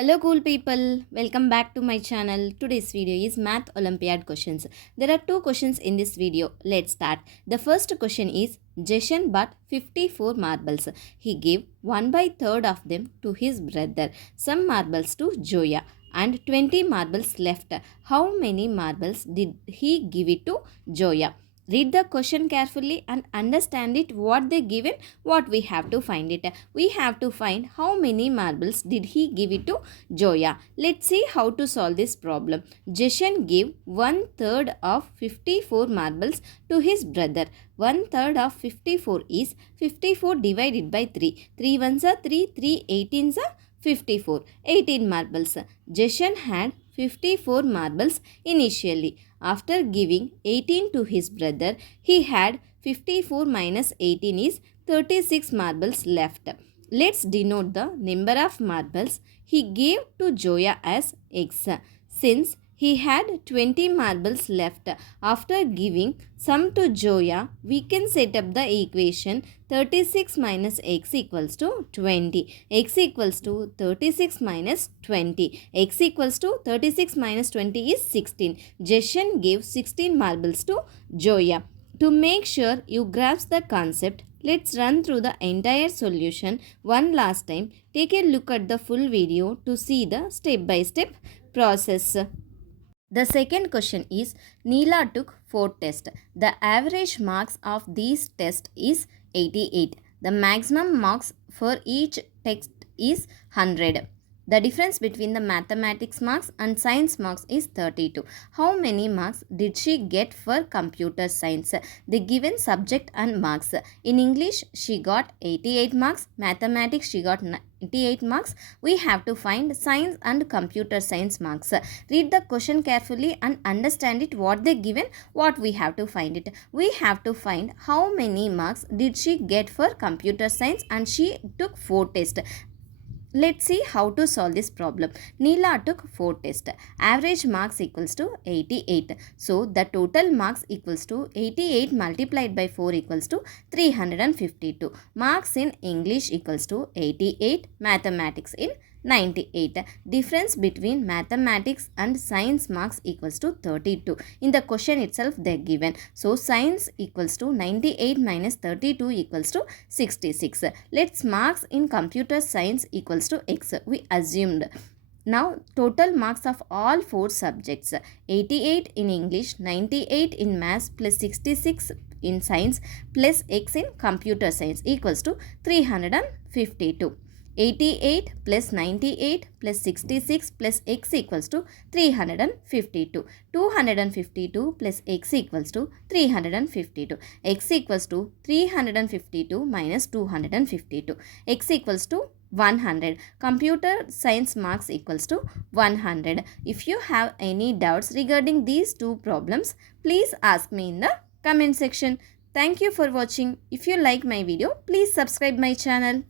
Hello cool people, welcome back to my channel. Today's video is Math Olympiad questions. There are two questions in this video. Let's start. The first question is Jason bought 54 marbles. He gave 1 by 3rd of them to his brother, some marbles to Joya and 20 marbles left. How many marbles did he give it to Joya? Read the question carefully and understand it what they given, what we have to find it. We have to find how many marbles did he give it to Joya. Let's see how to solve this problem. Jason gave 1/3 of 54 marbles to his brother. 1/3 of 54 is 54 divided by 3. 3 ones are 3, 3 18s are 54. 18 marbles. Jason had 54 marbles initially. After giving 18 to his brother, he had 54 minus 18 is 36 marbles left. Let's denote the number of marbles he gave to Joya as X. Since he had 20 marbles left after giving some to Joya, we can set up the equation 36 minus x equals to 20. X equals to 36 minus 20. X equals to 36 minus 20 is 16. Jason gave 16 marbles to Joya. To make sure you grasp the concept, let's run through the entire solution one last time. Take a look at the full video to see the step-by-step process. The second question is Neela took 4 tests. The average marks of these tests is 88. The maximum marks for each test is 100. The difference between the mathematics marks and science marks is 32. How many marks did she get for computer science? The given subject and marks. In English, she got 88 marks. Mathematics, she got 98 marks. We have to find science and computer science marks. Read the question carefully and understand it what they given, what we have to find it. We have to find how many marks did she get for computer science, and she took 4 tests. Let's see how to solve this problem. Neela took 4 tests. Average marks equals to 88. So, the total marks equals to 88 multiplied by 4 equals to 352. Marks in English equals to 88. Mathematics in 98. Difference between mathematics and science marks equals to 32. In the question itself they are given. So, science equals to 98 minus 32 equals to 66. Let's marks in computer science equals to x. We assumed. Now, total marks of all 4 subjects, 88 in English, 98 in maths plus 66 in science plus x in computer science equals to 352. 88 plus 98 plus 66 plus x equals to 352. 252 plus x equals to 352. X equals to 352 minus 252. X equals to 100. Computer science marks equals to 100. If you have any doubts regarding these two problems, please ask me in the comment section. Thank you for watching. If you like my video, please subscribe my channel.